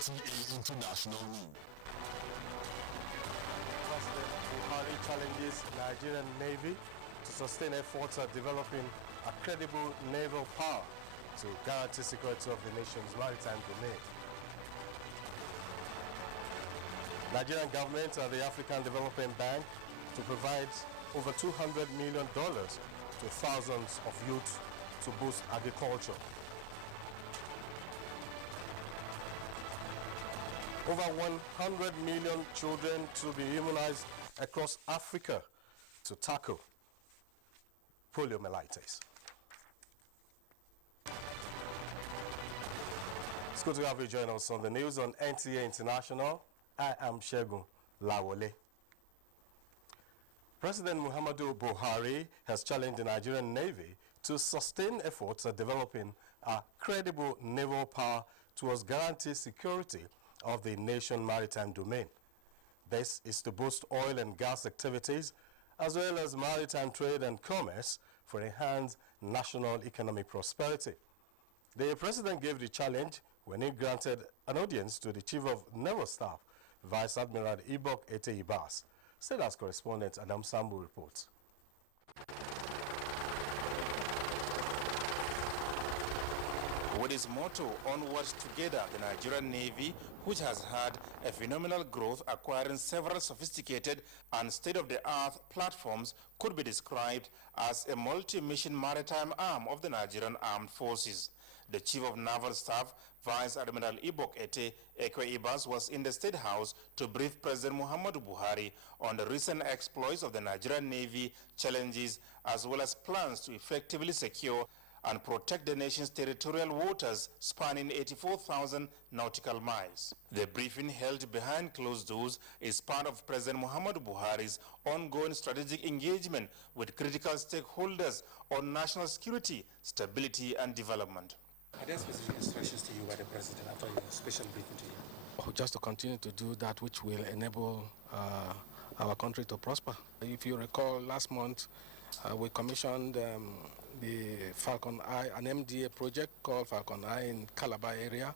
NTA International News. President Buhari challenges Nigerian Navy to sustain efforts at developing a credible naval power to guarantee security of the nation's maritime domain. Nigerian government and the African Development Bank to provide over $200 million to thousands of youth to boost agriculture. Over 100 million children to be immunized across Africa to tackle poliomyelitis. It's good to have you join us on the news on NTA International. I am Shegun Lawole. President Muhammadu Buhari has challenged the Nigerian Navy to sustain efforts at developing a credible naval power towards guarantee security of the nation's maritime domain. This is to boost oil and gas activities as well as maritime trade and commerce for enhanced national economic prosperity. The president gave the challenge when he granted an audience to the Chief of Naval Staff, Vice Admiral Ibok Ete Ibas. State House correspondent Adam Sambu reports. With its motto, "Onwards Together," the Nigerian Navy, which has had a phenomenal growth acquiring several sophisticated and state-of-the-art platforms, could be described as a multi-mission maritime arm of the Nigerian Armed Forces. The Chief of Naval Staff, Vice Admiral Ibok Ete Ibas, was in the State House to brief President Muhammadu Buhari on the recent exploits of the Nigerian Navy, challenges, as well as plans to effectively secure and protect the nation's territorial waters spanning 84,000 nautical miles. The briefing held behind closed doors is part of President Muhammadu Buhari's ongoing strategic engagement with critical stakeholders on national security, stability and development. Are there specific instructions to you by the President after your special briefing to you? Just to continue to do that which will enable our country to prosper. If you recall, last month we commissioned the Falcon Eye, an MDA project called Falcon Eye in Calabar area.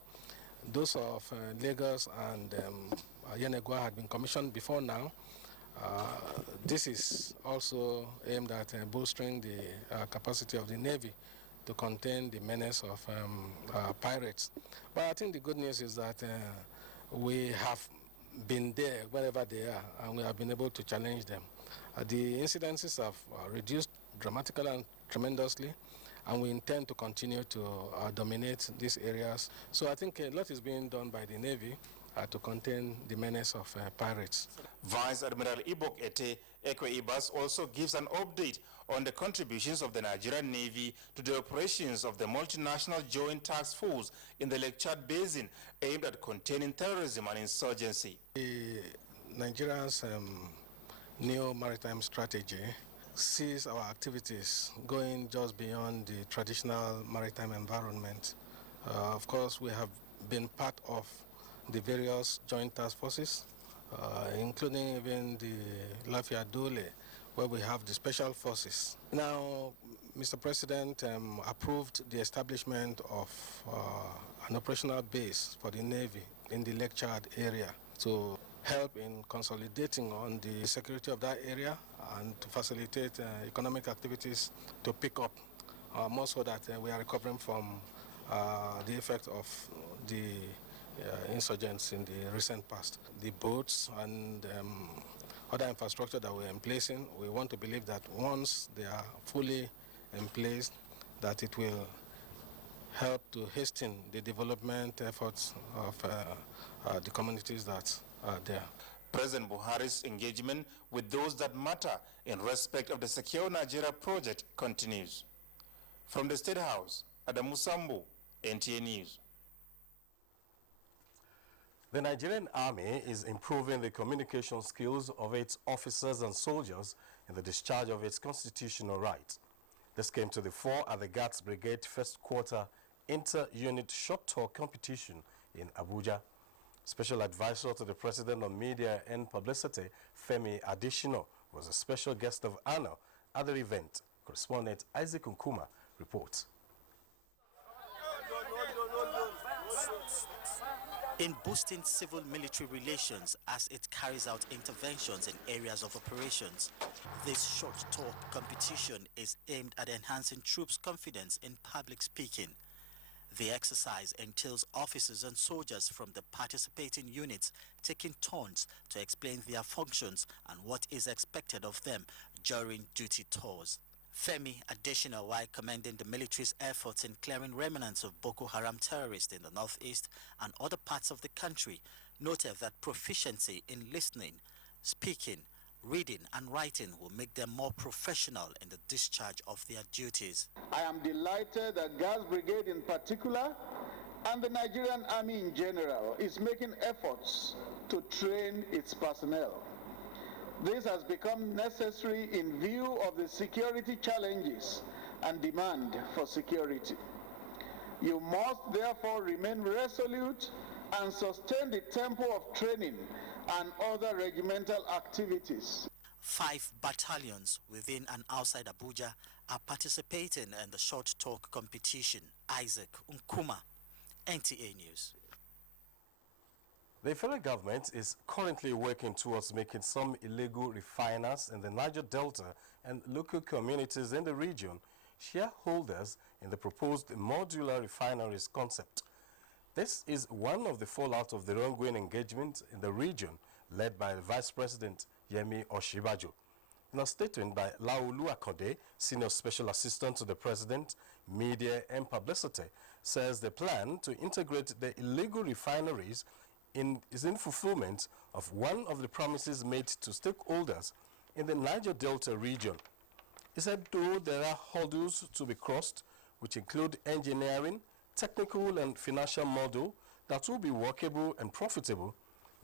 Those of Lagos and Yenegua had been commissioned before now. This is also aimed at bolstering the capacity of the Navy to contain the menace of pirates. But I think the good news is that we have been there wherever they are, and we have been able to challenge them. The incidences have reduced dramatically and tremendously, and we intend to continue to dominate these areas. So I think a lot is being done by the Navy to contain the menace of pirates. Vice Admiral Ibok Ete Ibas also gives an update on the contributions of the Nigerian Navy to the operations of the multinational joint task force in the Lake Chad Basin aimed at containing terrorism and insurgency. Nigeria's new maritime strategy sees our activities going just beyond the traditional maritime environment. Of course, we have been part of the various joint task forces, including even the Lafia Dole, where we have the special forces. Now, Mr. President approved the establishment of an operational base for the Navy in the Lake Chad area to help in consolidating on the security of that area and to facilitate economic activities to pick up, more so that we are recovering from the effect of the insurgents in the recent past. The boats and other infrastructure that we're in placing, we want to believe that once they are fully in place, that it will help to hasten the development efforts of the communities that are there. President Buhari's engagement with those that matter in respect of the Secure Nigeria project continues. From the State House, Adamu Sambu, NTA News. The Nigerian Army is improving the communication skills of its officers and soldiers in the discharge of its constitutional rights. This came to the fore at the Guards Brigade First Quarter Inter-Unit Short Talk competition in Abuja. Special advisor to the President on Media and Publicity, Femi Adesina, was a special guest of honor at the event. Correspondent Isaac Nkuma reports. in boosting civil-military relations as it carries out interventions in areas of operations. This short talk competition is aimed at enhancing troops' confidence in public speaking. The exercise entails officers and soldiers from the participating units taking turns to explain their functions and what is expected of them during duty tours. Femi Adesina, while commending the military's efforts in clearing remnants of Boko Haram terrorists in the northeast and other parts of the country, noted that proficiency in listening, speaking, reading and writing will make them more professional in the discharge of their duties. I am delighted that Guards Brigade in particular and the Nigerian Army in general is making efforts to train its personnel. This has become necessary in view of the security challenges and demand for security. You must therefore remain resolute and sustain the tempo of training and other regimental activities. 5 battalions within and outside Abuja are participating in the short talk competition. Isaac Nkuma, NTA News. The federal government is currently working towards making some illegal refiners in the Niger Delta and local communities in the region shareholders in the proposed modular refineries concept. This is one of the fallout of the ongoing engagement in the region led by Vice President Yemi Osinbajo. In a statement by Laolu Akande, Senior Special Assistant to the President, Media and Publicity, says the plan to integrate the illegal refineries is in fulfillment of one of the promises made to stakeholders in the Niger Delta region. He said though there are hurdles to be crossed, which include engineering, technical and financial model that will be workable and profitable,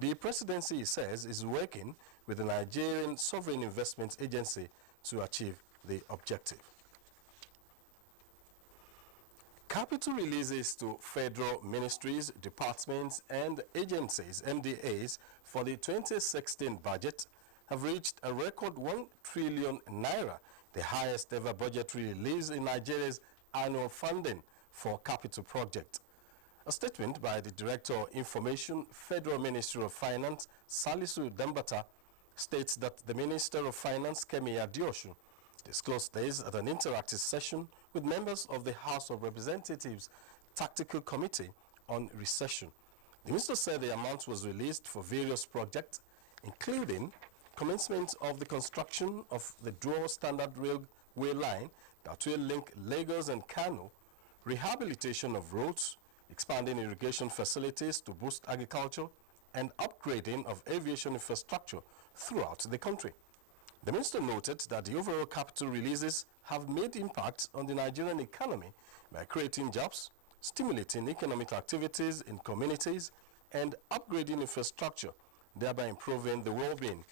the presidency, he says, is working with the Nigerian Sovereign Investment Agency to achieve the objective. Capital releases to federal ministries, departments and agencies, MDAs, for the 2016 budget have reached a record 1 trillion naira, the highest ever budgetary release in Nigeria's annual funding for capital projects. A statement by the Director of Information, Federal Ministry of Finance, Salisu Dambata, states that the Minister of Finance, Kemi Adeosun, disclosed this at an interactive session with members of the House of Representatives Tactical Committee on Recession. The minister said the amount was released for various projects, including commencement of the construction of the dual standard railway line that will link Lagos and Kano, rehabilitation of roads, expanding irrigation facilities to boost agriculture, and upgrading of aviation infrastructure throughout the country. The minister noted that the overall capital releases have made impact on the Nigerian economy by creating jobs, stimulating economic activities in communities, and upgrading infrastructure, thereby improving the well-being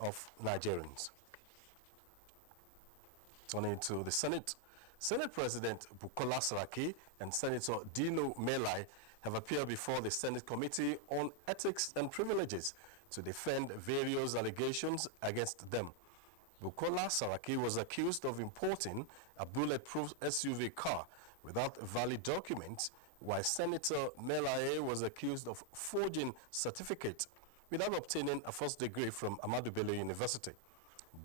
of Nigerians. Turning to the Senate, Senate President Bukola Saraki and Senator Dino Melai have appeared before the Senate Committee on Ethics and Privileges to defend various allegations against them. Bukola Saraki was accused of importing a bulletproof SUV car without valid documents, while Senator Melai was accused of forging certificates without obtaining a first degree from Ahmadu Bello University.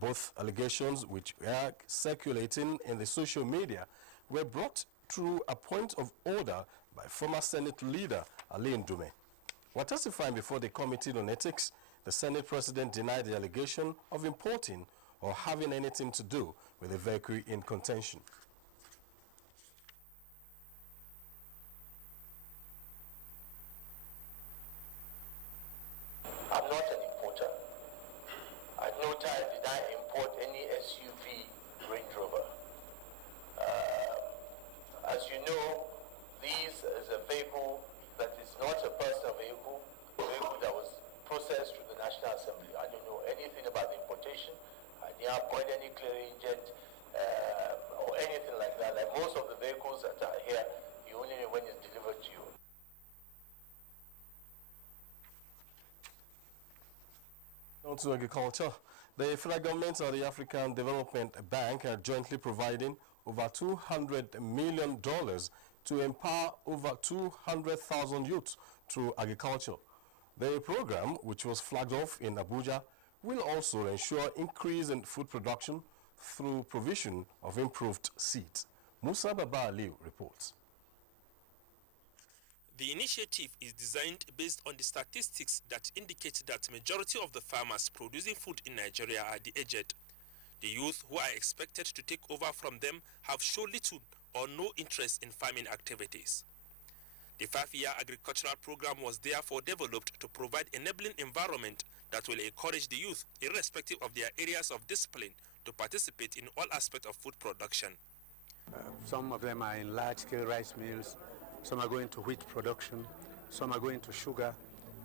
Both allegations, which were circulating in the social media, were brought through a point of order by former Senate leader Ali Ndume. While testifying before the Committee on Ethics, the Senate President denied the allegation of importing or having anything to do with the vehicle in contention. I'm not an importer. At no time did I import any SUV Range Rover. As you know, this is a vehicle that is not a personal vehicle, a vehicle that was processed through the National Assembly. I don't know anything about the importation. I didn't appoint any clearing agent or anything like that. Like most of the vehicles that are here, you only know when it's delivered to you. On to agriculture. The federal government and the African Development Bank are jointly providing over $200 million to empower over 200,000 youths through agriculture. The program, which was flagged off in Abuja, will also ensure increase in food production through provision of improved seeds. Musa Baba Aliu reports. The initiative is designed based on the statistics that indicate that majority of the farmers producing food in Nigeria are the aged. The youth who are expected to take over from them have shown little or no interest in farming activities. The 5-year agricultural program was therefore developed to provide enabling environment that will encourage the youth, irrespective of their areas of discipline, to participate in all aspects of food production. Some of them are in large-scale rice mills, some are going to wheat production, some are going to sugar,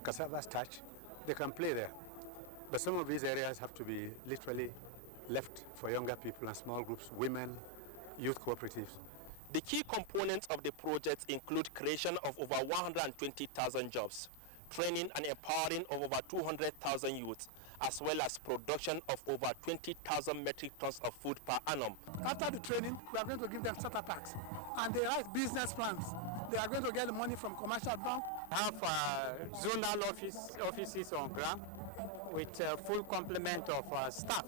cassava starch. They can play there. But some of these areas have to be literally left for younger people and small groups, women, youth cooperatives. The key components of the project include creation of over 120,000 jobs, training and empowering of over 200,000 youths, as well as production of over 20,000 metric tons of food per annum. After the training, we are going to give them starter packs, and they write business plans. They are going to get the money from commercial bank. Have zonal offices on ground with a full complement of staff,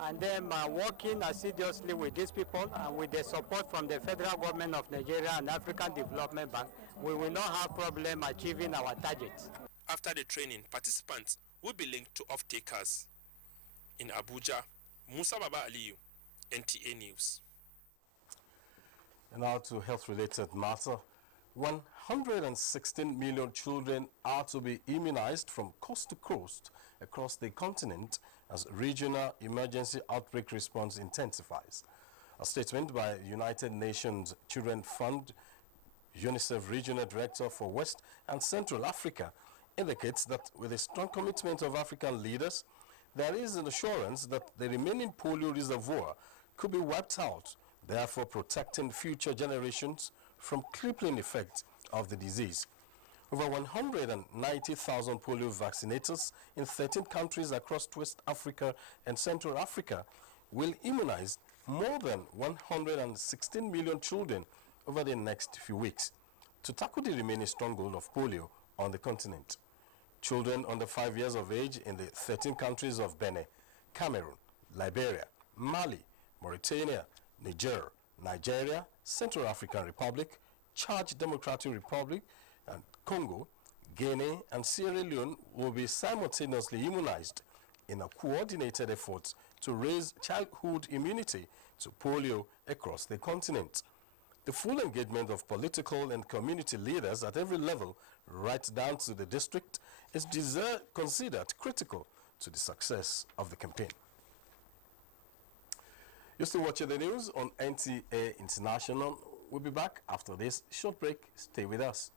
and then working assiduously with these people, and with the support from the federal government of Nigeria and African Development Bank, we will not have problem achieving our targets. After the training, participants will be linked to off-takers. In Abuja, Musa Baba Aliyu, NTA News. And now to health-related matter. 116 million children are to be immunized from coast to coast across the continent as regional emergency outbreak response intensifies. A statement by United Nations Children Fund, UNICEF Regional Director for West and Central Africa, indicates that with a strong commitment of African leaders, there is an assurance that the remaining polio reservoir could be wiped out, therefore protecting future generations from crippling effects of the disease. Over 190,000 polio vaccinators in 13 countries across West Africa and Central Africa will immunize more than 116 million children over the next few weeks to tackle the remaining stronghold of polio on the continent. Children under 5 years of age in the 13 countries of Benin, Cameroon, Liberia, Mali, Mauritania, Niger, Nigeria, Central African Republic, Chad Democratic Republic, and Congo, Guinea, and Sierra Leone will be simultaneously immunized in a coordinated effort to raise childhood immunity to polio across the continent. The full engagement of political and community leaders at every level, right down to the district, is considered critical to the success of the campaign. You're still watching the news on NTA International. We'll be back after this short break. Stay with us.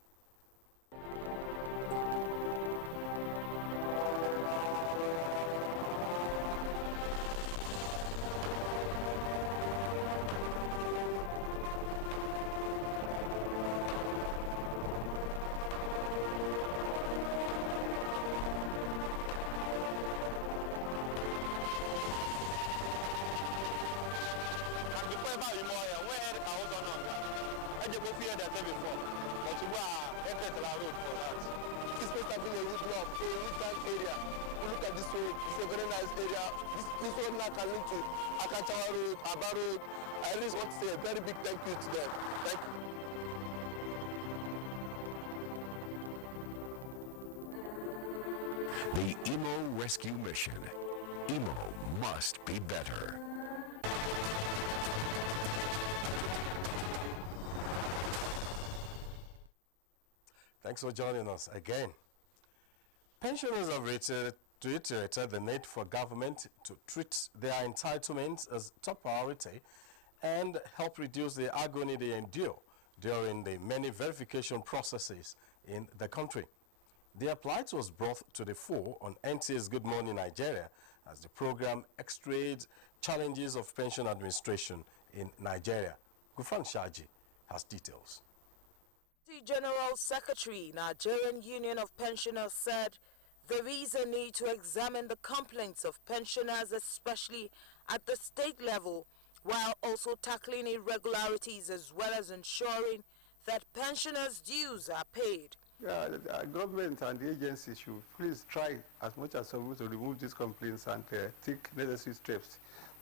I really want to say a very big thank you to them. Thank you. The Imo Rescue Mission. Imo must be better. Thanks for joining us again. Pensioners have reiterated the need for government to treat their entitlements as top priority and help reduce the agony they endure during the many verification processes in the country. Their plight was brought to the fore on NTA's Good Morning Nigeria as the program x-rayed challenges of pension administration in Nigeria. Gufan Shaji has details. The General Secretary, Nigerian Union of Pensioners, said there is a need to examine the complaints of pensioners, especially at the state level, while also tackling irregularities as well as ensuring that pensioners' dues are paid. Government and the agencies should please try as much as possible to remove these complaints and take necessary steps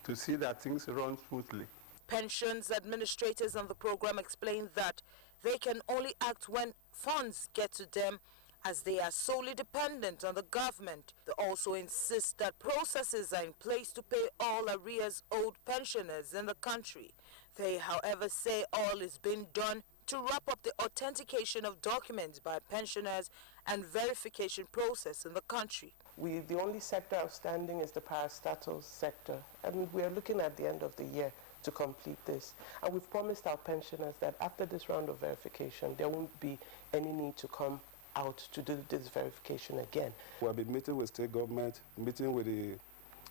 to see that things run smoothly. Pensions administrators on the program explained that they can only act when funds get to them, as they are solely dependent on the government. They also insist that processes are in place to pay all arrears owed pensioners in the country. They, however, say all is being done to wrap up the authentication of documents by pensioners and verification process in the country. The only sector outstanding is the parastatal sector, and we are looking at the end of the year to complete this. And we've promised our pensioners that after this round of verification, there won't be any need to come out to do this verification again. We have been meeting with state government, meeting with the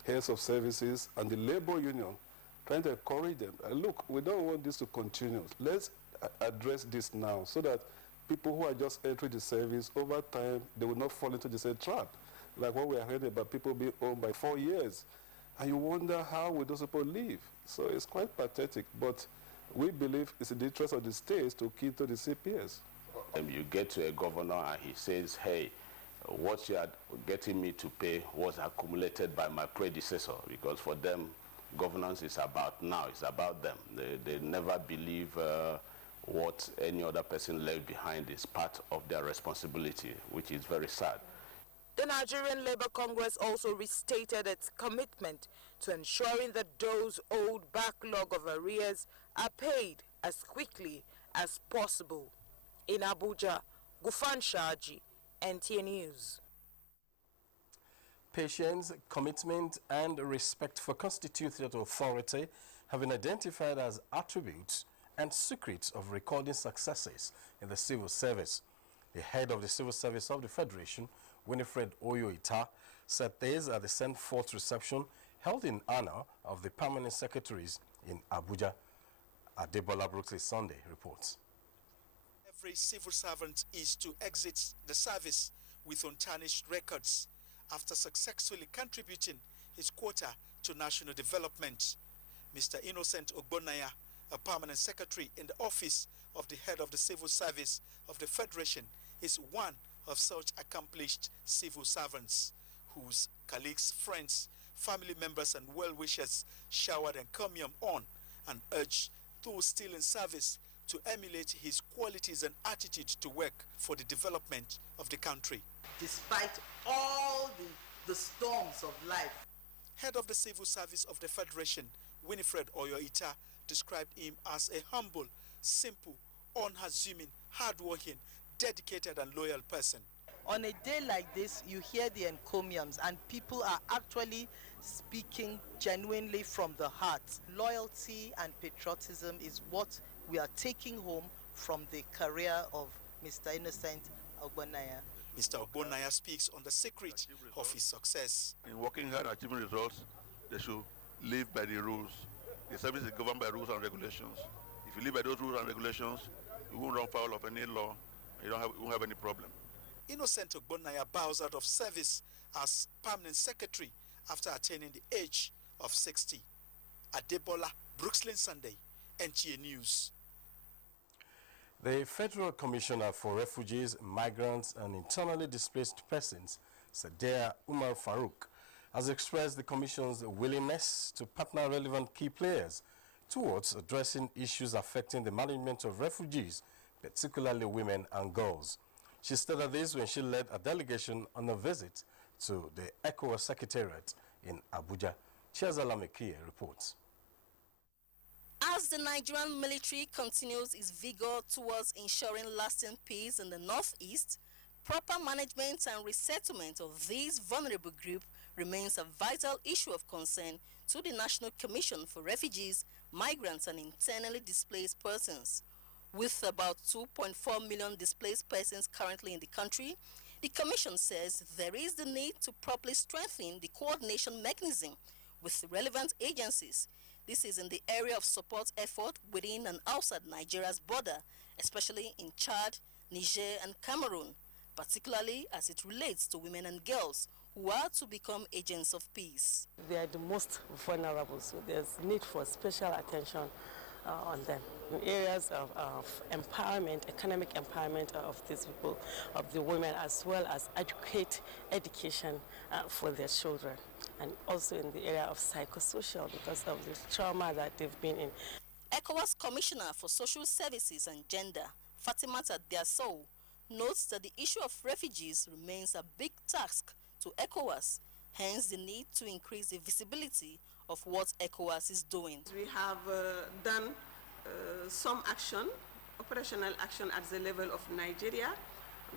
heads of services and the labor union, trying to encourage them. Look, we don't want this to continue. Let's address this now so that people who are just entering the service, over time, they will not fall into the same trap. Like what we are hearing about people being owned by 4 years. And you wonder how will those people live? So it's quite pathetic, but we believe it's in the interest of the states to keep to the CPS. You get to a governor and he says, hey, what you are getting me to pay was accumulated by my predecessor, because for them, governance is about now, it's about them. They never believe what any other person left behind is part of their responsibility, which is very sad. The Nigerian Labour Congress also restated its commitment to ensuring that those owed backlog of arrears are paid as quickly as possible. In Abuja, Gufan Shaji, NTA News. Patience, commitment, and respect for constituted authority have been identified as attributes and secrets of recording successes in the civil service. The head of the Civil Service of the Federation, Winifred Oyoita, said this at the sent forth reception held in honor of the permanent secretaries in Abuja. Adebola Brooklyn Sunday reports. Every civil servant is to exit the service with untarnished records after successfully contributing his quota to national development. Mr. Innocent Ogbonnaya, a permanent secretary in the office of the head of the Civil Service of the Federation, is one of such accomplished civil servants whose colleagues, friends, family members and well-wishers showered encomium on and urged those still in service to emulate his qualities and attitude to work for the development of the country. Despite all the storms of life. Head of the Civil Service of the Federation, Winifred Oyoita, described him as a humble, simple, unassuming, hardworking, dedicated and loyal person. On a day like this, you hear the encomiums and people are actually speaking genuinely from the heart. Loyalty and patriotism is what we are taking home from the career of Mr. Innocent Ogbonnaya. Mr. Ogbonnaya speaks on the secret of his success. In working hard and achieving results, they should live by the rules. The service is governed by rules and regulations. If you live by those rules and regulations, you won't run foul of any law, and you won't have any problem. Innocent Ogbonnaya bows out of service as permanent secretary after attaining the age of 60. Adebola, Brooklyn Sunday, NTA News. The Federal Commissioner for Refugees, Migrants and Internally Displaced Persons, Sadia Umar Farouk, has expressed the Commission's willingness to partner relevant key players towards addressing issues affecting the management of refugees, particularly women and girls. She stated this when she led a delegation on a visit to the ECOWAS Secretariat in Abuja. Chiazala Mekia reports. As the Nigerian military continues its vigor towards ensuring lasting peace in the northeast, proper management and resettlement of this vulnerable group remains a vital issue of concern to the National Commission for Refugees, Migrants and Internally Displaced Persons. With about 2.4 million displaced persons currently in the country, the Commission says there is the need to properly strengthen the coordination mechanism with relevant agencies. This is in the area of support effort within and outside Nigeria's border, especially in Chad, Niger and Cameroon, particularly as it relates to women and girls who are to become agents of peace. They are the most vulnerable, so there's need for special attention on them in areas of empowerment, economic empowerment of these people, of the women, as well as education for their children, and also in the area of psychosocial because of the trauma that they've been in. ECOWAS Commissioner for Social Services and Gender, Fatimata Diasow, notes that the issue of refugees remains a big task to ECOWAS, hence the need to increase the visibility of what ECOWAS is doing. We have done some action, operational action at the level of Nigeria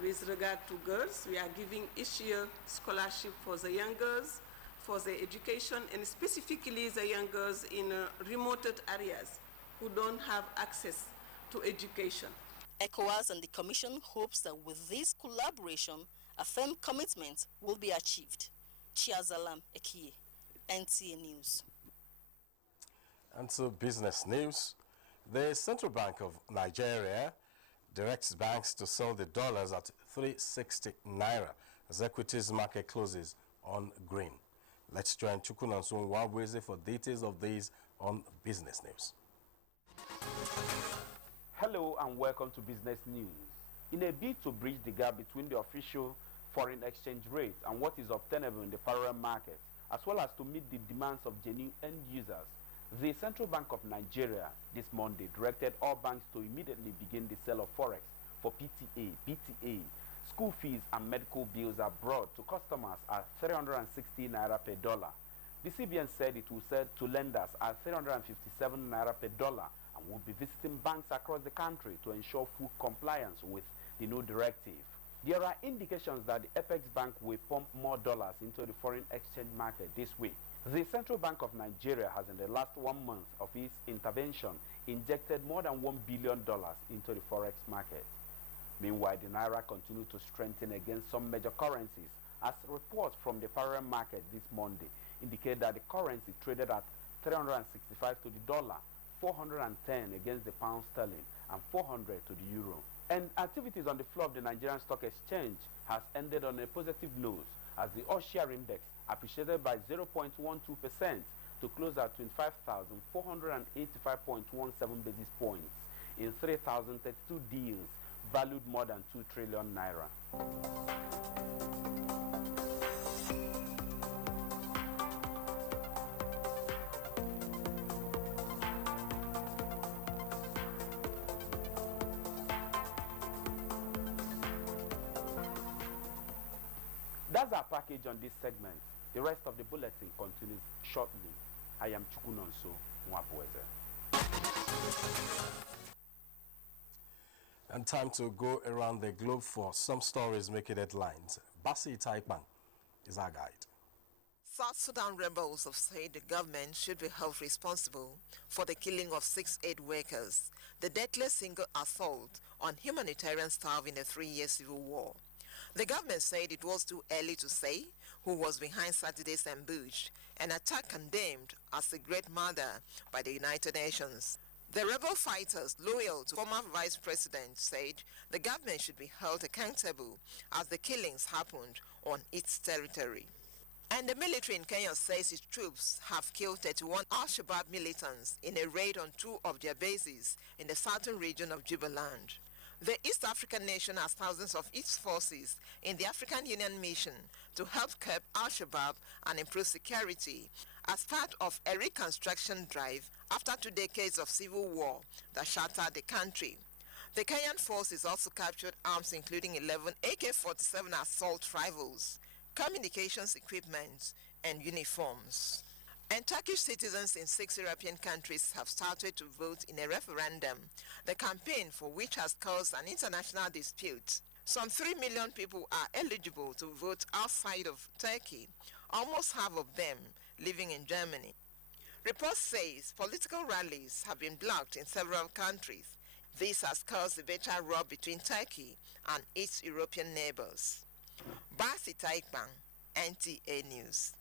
with regard to girls. We are giving each year scholarship for the young girls, for their education, and specifically the young girls in remote areas who don't have access to education. ECOWAS and the Commission hopes that with this collaboration, a firm commitment will be achieved. Chiazalam Ekie, NTA News. And to business news, the Central Bank of Nigeria directs banks to sell the dollars at 360 naira as equities market closes on green. Let's join Chukunansu Nwabweze for details of these on business news. Hello and welcome to Business News. In a bid to bridge the gap between the official foreign exchange rate and what is obtainable in the parallel market, as well as to meet the demands of genuine end users, the Central Bank of Nigeria this Monday directed all banks to immediately begin the sale of forex for PTA, BTA, school fees and medical bills abroad to customers at 360 naira per dollar. The CBN said it will sell to lenders at 357 naira per dollar and will be visiting banks across the country to ensure full compliance with the new directive. There are indications that the Apex Bank will pump more dollars into the foreign exchange market this week. The Central Bank of Nigeria has in the last 1 month of its intervention injected more than $1 billion into the forex market. Meanwhile, the naira continued to strengthen against some major currencies as reports from the parallel market this Monday indicate that the currency traded at 365 to the dollar, 410 against the pound sterling, and 400 to the euro. And activities on the floor of the Nigerian Stock Exchange has ended on a positive note as the all-share index appreciated by 0.12% to close at 25,485.17 basis points in 3,032 deals valued more than 2 trillion naira. That's our package on this segment. The rest of the bulletin continues shortly. I am Chukunonso Nwabweze. And time to go around the globe for some stories making headlines. Basi Taikman is our guide. South Sudan rebels have said the government should be held responsible for the killing of 6 aid workers, the deathless single assault on humanitarian staff in a 3-year civil war. The government said it was too early to say who was behind Saturday's ambush, an attack condemned as a great murder by the United Nations. The rebel fighters, loyal to former Vice President, said the government should be held accountable as the killings happened on its territory. And the military in Kenya says its troops have killed 31 Al-Shabaab militants in a raid on 2 of their bases in the southern region of Jubaland. The East African nation has thousands of its forces in the African Union mission to help curb Al-Shabaab and improve security as part of a reconstruction drive after 2 decades of civil war that shattered the country. The Kenyan forces also captured arms including 11 AK-47 assault rifles, communications equipment, and uniforms. And Turkish citizens in 6 European countries have started to vote in a referendum, the campaign for which has caused an international dispute. Some 3 million people are eligible to vote outside of Turkey, almost half of them living in Germany. Reports say political rallies have been blocked in several countries. This has caused a bitter rub between Turkey and its European neighbors. Basi Taikban, NTA News.